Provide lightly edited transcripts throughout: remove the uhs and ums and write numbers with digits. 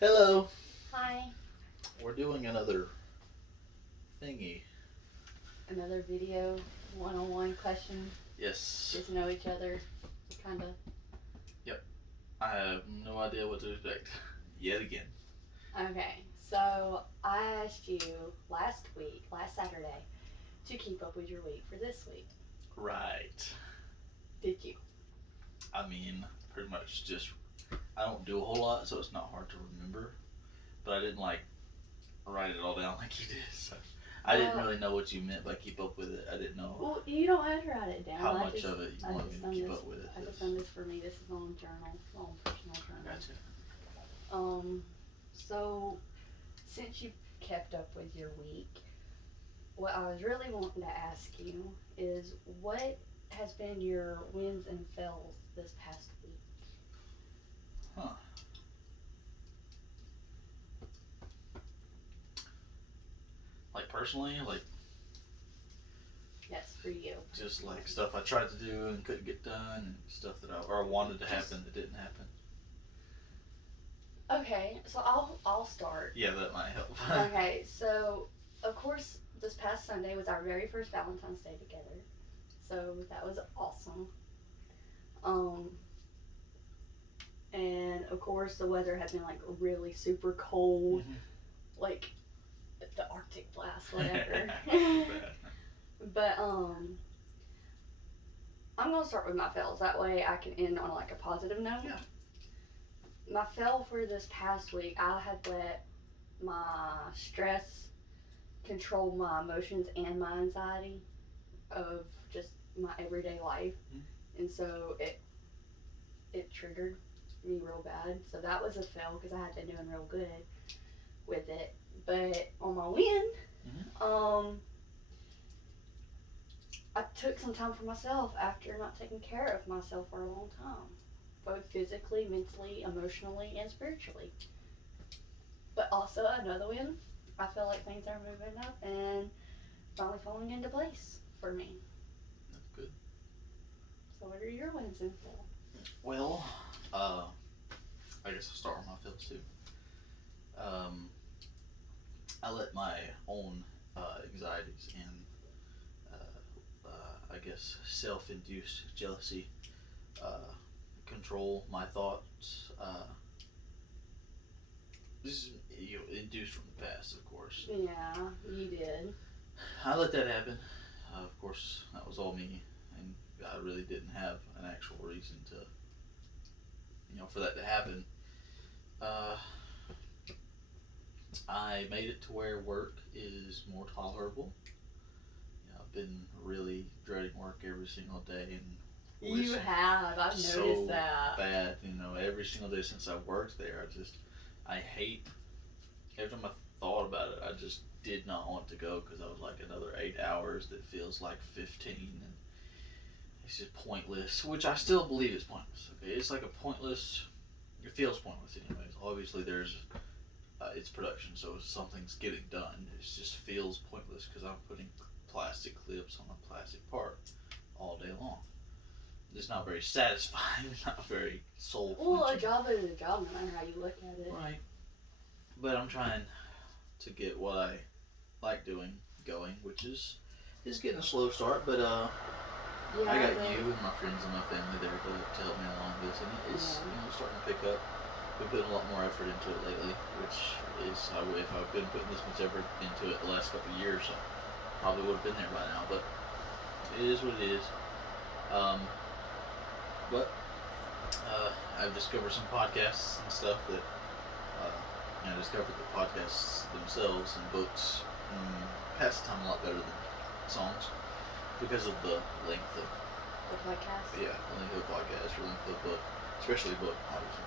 Hello. Hi. We're doing another thingy. Another video, one-on-one question, Yes. get to know each other, kind of. Yep. I have no idea what to expect. Yet again. Okay, so I asked you last Saturday, to keep up with your week for this week. Right. Did you? I mean, pretty much just. I don't do a whole lot, so it's not hard to remember. But I didn't like write it all down like you did, so. I didn't really know what you meant by keep up with it. I didn't know Well, you don't have to write it down. how much of it you I want me just to keep up with it. I just done this for me. This is on journal, on personal journal. Gotcha. So since you've kept up with your week, what I was really wanting to ask you is what has been your wins and fails this past week? Huh. Like personally, like Yes, for you. just like stuff I tried to do and couldn't get done, and stuff that I wanted to happen that didn't happen. Okay, so I'll start. Yeah, that might help. Okay, so of course this past Sunday was our very first Valentine's Day together. So that was awesome. Um and of course the weather had been like really super cold, like the Arctic blast, whatever. But I'm gonna start with my fails. That way I can end on like a positive note. Yeah. My fail for this past week, I had let my stress control my emotions and my anxiety of just my everyday life, and so it triggered me real bad. So that was a fail because I had been doing real good with it. But on my win, I took some time for myself after not taking care of myself for a long time, both physically, mentally, emotionally, and spiritually. But also another win, I feel like things are moving up and finally falling into place for me. That's good. So what are your wins and fails? Well, I guess I'll start with my fails too. I let my own anxieties and I guess self-induced jealousy uh, control my thoughts. This is induced from the past, of course. Yeah, you did. I let that happen. Of course, that was all me, and I really didn't have an actual reason to, for that to happen. Uh, I made it to where work is more tolerable. I've been really dreading work every single day, and You have. I've so noticed that. bad. Every single day since I worked there, I hate. Every time I thought about it, I just did not want to go because I was like another 8 hours that feels like 15, and it's just pointless. Which I still believe is pointless. Okay, it's like a pointless. It feels pointless, anyways. Obviously, it's production, so something's getting done. It just feels pointless because I'm putting plastic clips on a plastic part all day long. It's not very satisfying. Not very soul clenching. Well, a job is a job, no matter how you look at it. Right. But I'm trying to get what I like doing going, which is getting a slow start. But I got you and my friends and my family there to help me along this, and it's starting to pick up. We've put a lot more effort into it lately, which is if I've been putting this much effort into it the last couple of years, I probably would have been there by now. But it is what it is. But I've discovered some podcasts and stuff that I discovered the podcasts themselves and books pass the time a lot better than songs because of the length of the podcast. Yeah, the length of the podcast, or length of the book, especially a book, obviously.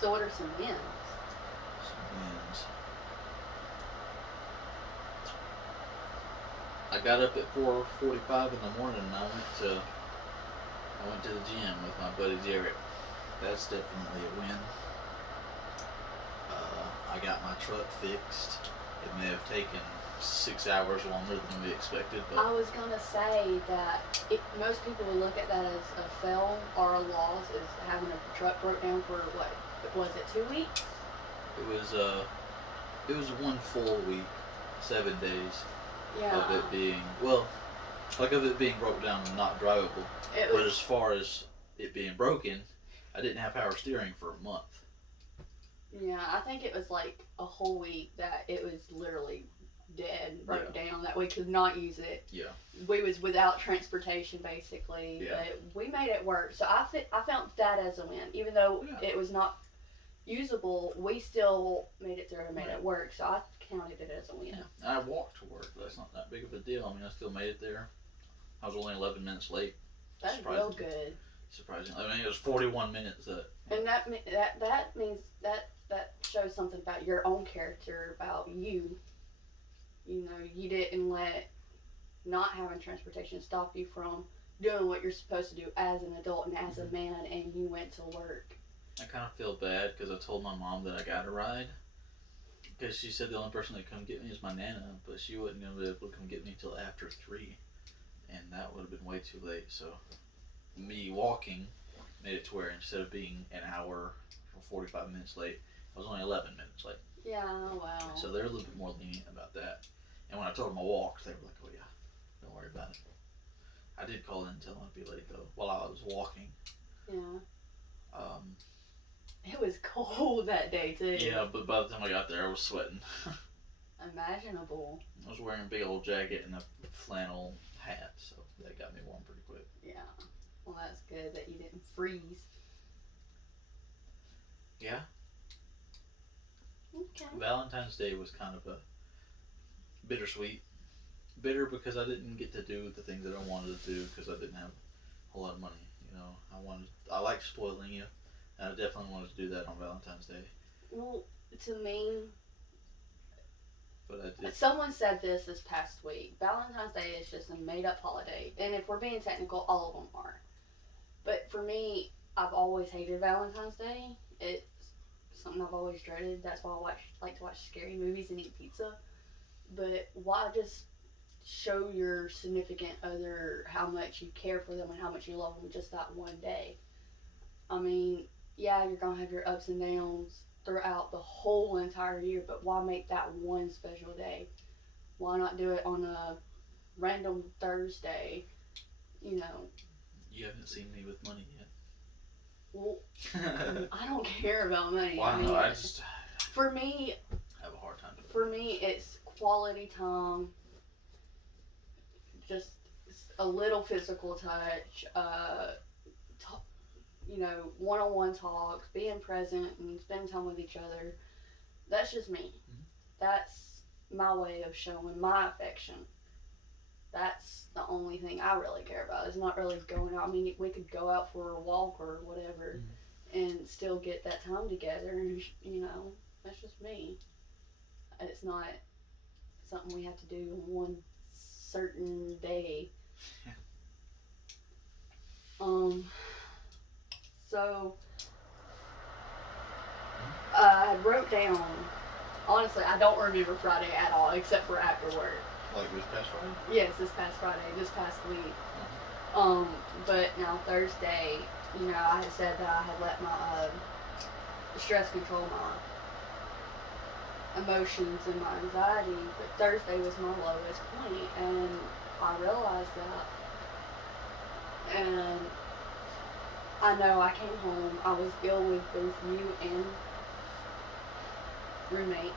So what are some wins? Some wins. I got up at 4:45 in the morning and I went to the gym with my buddy Jared. That's definitely a win. I got my truck fixed. It may have taken 6 hours longer than we expected, I but was gonna say that most people would look at that as a fail or a loss, is having a truck broke down for what was it, 2 weeks? it was it was one full week, 7 days Yeah, of it being of it being broke down and not drivable. it But was. as far as it being broken, I didn't have power steering for a month. Yeah, I think it was like a whole week that it was literally dead, broke down, that we could not use it. Yeah. We was without transportation basically, Yeah. but we made it work. So I felt that as a win, even though Yeah. it was not usable. We still made it through and made Right. it work. So I counted it as a win. Yeah. I walked to work, but that's not that big of a deal. I mean, I still made it there. I was only 11 minutes late. That's real good. Surprisingly, I mean, it was 41 minutes that. And that means that shows something about your own character, about you. You know, you didn't let not having transportation stop you from doing what you're supposed to do as an adult and as a man, and you went to work. I kind of feel bad because I told my mom that I got a ride. Because she said the only person that could come get me is my nana, but she wasn't going to be able to come get me till after 3. And that would have been way too late. So, me walking made it to where instead of being an hour or 45 minutes late, I was only 11 minutes late. Yeah, wow. So they're a little bit more lenient about that. And when I told them I walked, they were like, oh yeah, don't worry about it. I did call in and tell them I'd be late though, while I was walking. Yeah. Um, It was cold that day too. yeah, but by the time I got there, I was sweating. Imaginable. I was wearing a big old jacket and a flannel hat, so that got me warm pretty quick. Yeah. Well, that's good that you didn't freeze. Yeah. Okay. Valentine's Day was kind of a bittersweet. Bitter because I didn't get to do the things that I wanted to do because I didn't have a whole lot of money. You know, I like spoiling you, and I definitely wanted to do that on Valentine's Day. Well, to me, But I did. someone said this past week. Valentine's Day is just a made-up holiday, and if we're being technical, all of them are. But for me, I've always hated Valentine's Day. It's something I've always dreaded. That's why I like to watch scary movies and eat pizza. But why just show your significant other how much you care for them and how much you love them just that one day? I mean, yeah, you're gonna have your ups and downs throughout the whole entire year, but why make that one special day? Why not do it on a random Thursday? You know. You haven't seen me with money yet. Well, I don't care about money. Well, I mean, I just for me, have a hard time with it. for me, it's quality time. Just a little physical touch. You know, one-on-one talks, being present, and spending time with each other. That's just me. Mm-hmm. That's my way of showing my affection. That's the only thing I really care about. It's not really going out. I mean, we could go out for a walk or whatever, and still get that time together. And you know, that's just me. It's not something we have to do on one certain day. So I wrote down. Honestly, I don't remember Friday at all, except for after work. Like this past Friday? Yes, this past Friday, this past week. But now Thursday, you know, I had said that I had let my stress control my emotions and my anxiety, but Thursday was my lowest point, and I realized that. And I know I came home, I was ill with both you and roommate.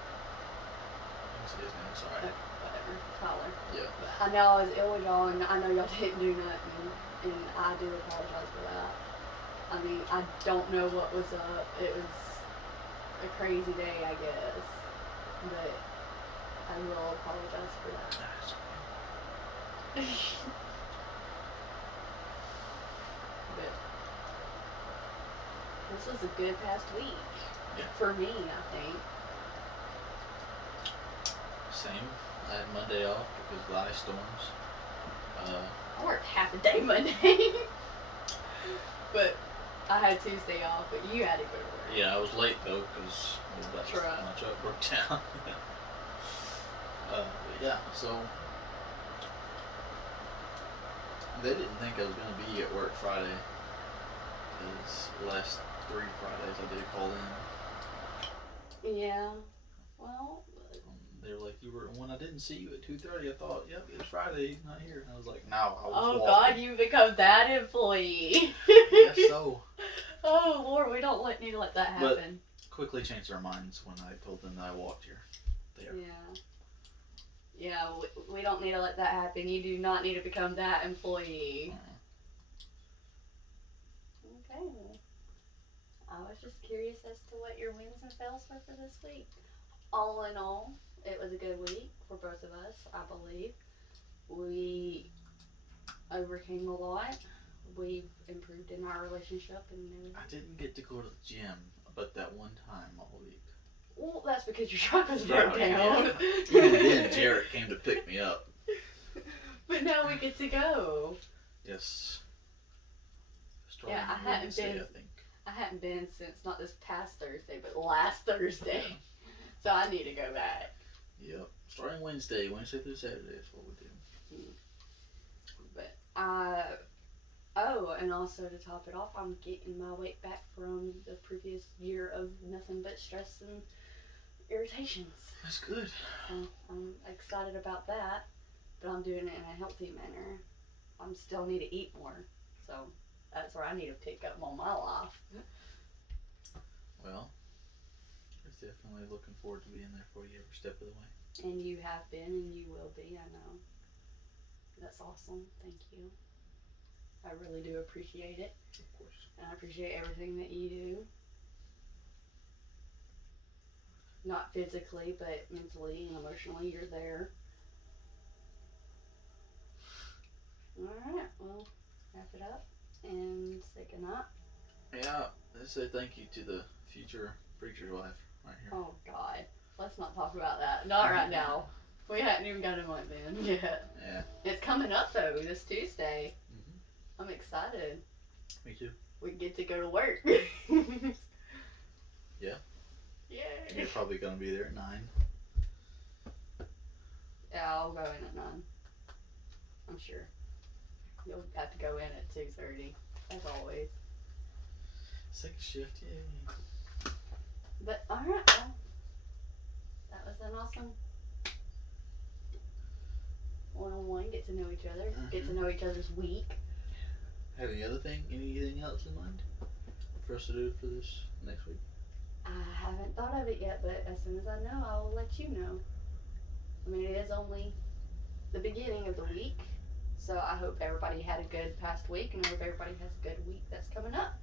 What's his name? Sorry. Whatever, Tyler. Yeah. I know I was ill with y'all, and I know y'all didn't do nothing, and I do apologize for that. I mean, I don't know what was up. It was a crazy day, I guess, but I will apologize for that. That's But this was a good past week. Yeah. For me, I think. same. I had Monday off because of the ice storms. I worked half a day Monday. But I had Tuesday off, but you had to go to work. Yeah, I was late though because my Truck. truck broke down. Yeah, so they didn't think I was gonna be at work Friday because last 3 Fridays I did call in. Yeah. Well, They were like, "You were when I didn't see you at 2:30. I thought, yep, it's Friday. He's not here." And I was like, "No, I was oh walking." God, you become that employee. Yes, so Oh Lord, we don't need to let that But- happen. quickly changed their minds when I told them that I walked here. There. Yeah. Yeah, we don't need to let that happen. You do not need to become that employee. Okay. Well, I was just curious as to what your wins and fails were for this week. All in all, it was a good week for both of us, I believe. We overcame a lot. We've improved in our relationship and everything. I didn't get to go to the gym, but that one time all week. Well, that's because your truck was Yeah, broke yeah. down. Even then, Jarrett came to pick me up. But now we get to go. Yes. Yeah, I hadn't Wednesday, been- I think. I hadn't been since not this past Thursday, but last Thursday. So I need to go back. Yep. Starting Wednesday through Saturday is what we do. But oh, and also to top it off, I'm getting my weight back from the previous year of nothing but stress and irritations. That's good. So I'm excited about that, but I'm doing it in a healthy manner. I still need to eat more, so that's where I need to pick up on my life. Well, I was definitely looking forward to being there for you every step of the way. And you have been, and you will be. I know. That's awesome. Thank you. I really do appreciate it. Of course. And I appreciate everything that you do. Not physically, but mentally and emotionally, you're there. Alright, well, wrap it up and say goodnight. Yeah, let's say thank you to the future preacher's wife right here. Oh, God. Let's not talk about that. Not right now. We hadn't even got a month in yet. Yeah. It's coming up, though, this Tuesday. Mhm. I'm excited. Me too. We get to go to work. Yeah. Yay. And you're probably gonna be there at 9. Yeah, I'll go in at 9. I'm sure. You'll have to go in at 2:30, as always. Second shift, yay. But alright, well, that was an awesome one-on-one. Get to know each other. Get to know each other's week. Have anything else in mind for us to do for this next week? I haven't thought of it yet, but as soon as I know, I will let you know. I mean, it is only the beginning of the week, so I hope everybody had a good past week, and I hope everybody has a good week that's coming up.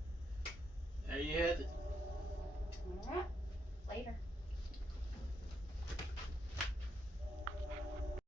There you had it. Alright.